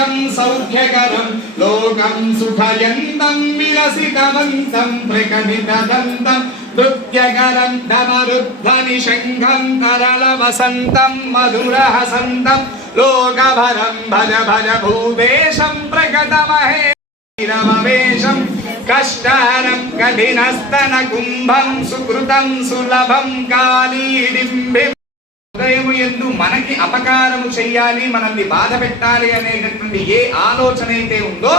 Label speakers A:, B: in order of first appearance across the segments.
A: నిత్యం సౌఖ్యకరం లోకం సుఖయంతం విలసితవంతం ప్రకటితదంతం నృత్యకరం ధనరుద్ధని శంఖం కరళ వసంతం మధుర హసంతం లోకభరం భజ భజ భూవేశం ప్రకటమహే రమవేశం కష్టహరం కఠినస్తన కుంభం సుకృతం సులభం కాళీడింబిం హృదయము ఎందు మనకి అపకారము చెయ్యాలి మనల్ని బాధ పెట్టాలి అనేటటువంటి ఏ ఆలోచన అయితే ఉందో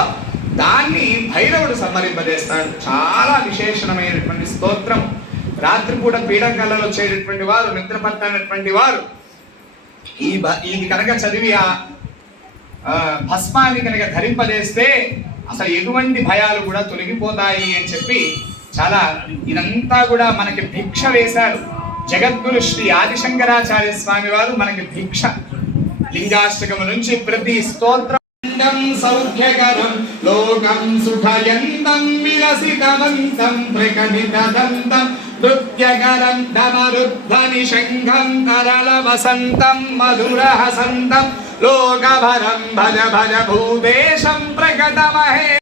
A: దాన్ని భైరవుడు సంహరింపజేస్తాడు. చాలా విశేషణమైనటువంటి స్తోత్రం. రాత్రిపూట పీడకలలో వచ్చేటటువంటి వారు నిద్రపట్టనటువంటి వారు. ఈ ఇది కనుక చదివి ఆ ఆ, భస్మాన్ని కనుక ధరింపజేస్తే అసలు ఎటువంటి భయాలు కూడా తొలగిపోతాయి అని చెప్పి చాలా ఇదంతా కూడా మనకి భిక్ష వేశారు జగద్గురు శ్రీ ఆదిశంకరాచార్య స్వామి వారు మనకి భిక్ష లింగాష్టకము నుంచి ప్రతి స్తోత్రం సౌఖ్యకరం లోకం సుఖయంతం విలసితవంతం ప్రకటితదంతం నృత్యకరం డమరుధ్వని శంఖం తరళ వసంతం లోకభరం భజ భజ భూదేశం ప్రకటమహే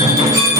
A: Thank you.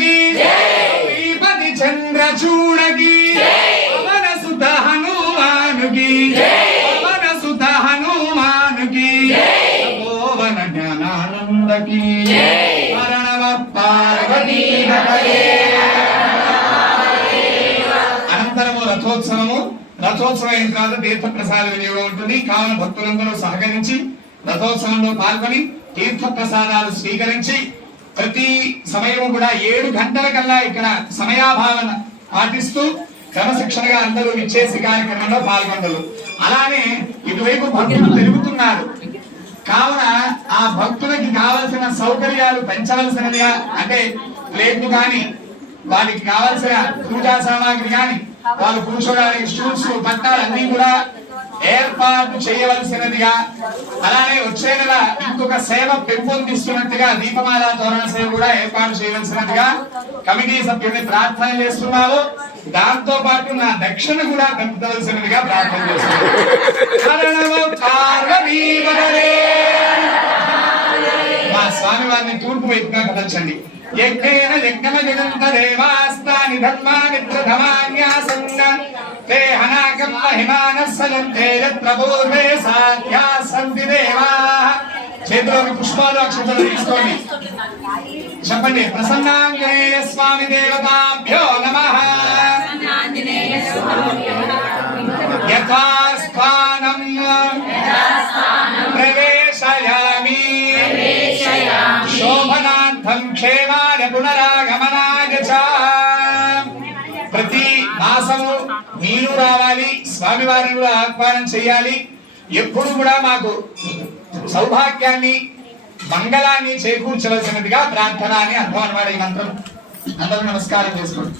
A: చంద్ర శ్రీపతి చంద్ర చూడకి పవన సుత హనుమానుకి పవన సుత హనుమానుకి పవన జ్ఞానానందకి మరణవ పార్వతీ అనంతరము రథోత్సవము రథోత్సవం ఏం కాదు తీర్థప్రసాద వినియోగం ఉంటుంది. కావున భక్తులందరూ సహకరించి రథోత్సవంలో పాల్గొని తీర్థ ప్రసాదాలు స్వీకరించి ప్రతి సమయం కూడా ఏడు గంటల కల్లా ఇక్కడ సమయాభావన పాటిస్తూ క్రమశిక్షణగా అందరూ విచ్చేసి కార్యక్రమంలో పాల్గొంటారు అలానే ఇటువైపు భక్తులు పెరుగుతున్నారు కావున ఆ భక్తులకి కావలసిన సౌకర్యాలు పెంచవలసినవిగా అంటే ప్లేట్లు కానీ వారికి కావలసిన పూజా సామాగ్రి కానీ వాళ్ళు కూర్చోడానికి స్టూల్స్ పట్టాలు అన్ని కూడా ఏర్పాటు చేయవలసినదిగా. అలానే వచ్చే నెల ఇంకొక సేవ పెంపొందిస్తున్నట్టుగా దీపమాల తోరణ సేవ కూడా ఏర్పాటు చేయవలసినట్టుగా కమిటీ సభ్యుల్ని ప్రార్థన చేస్తున్నారు. దాంతో పాటు నా దక్షిణ కూడా పెంపవలసినదిగా ప్రార్థన చేస్తున్నారు. మా స్వామి వారిని తూర్పు వైపుగా కదల్చండి. యజ్ఞేన యజ్ఞమ జగంత దేవాస్తాని ధర్మాని ప్రథమాన్యాసన్న హనాకం మహిమానస్సలం తే యత్ర పూర్వే సాధ్యా సంతి దేవాః చేతిలోకి పుష్పాలు అక్షతలు తీసుకోండి చెప్పండి ప్రసన్నాంజనేయ స్వామి దేవతాభ్యో నమః। మీరు రావాలి స్వామివారిని కూడా ఆహ్వానం చేయాలి. ఎప్పుడు కూడా మాకు సౌభాగ్యాన్ని మంగళాన్ని చేకూర్చవలసినదిగా ప్రార్థన అని అర్థం అన్నమాట ఈ మంత్రం. అందరూ నమస్కారం చేసుకోండి.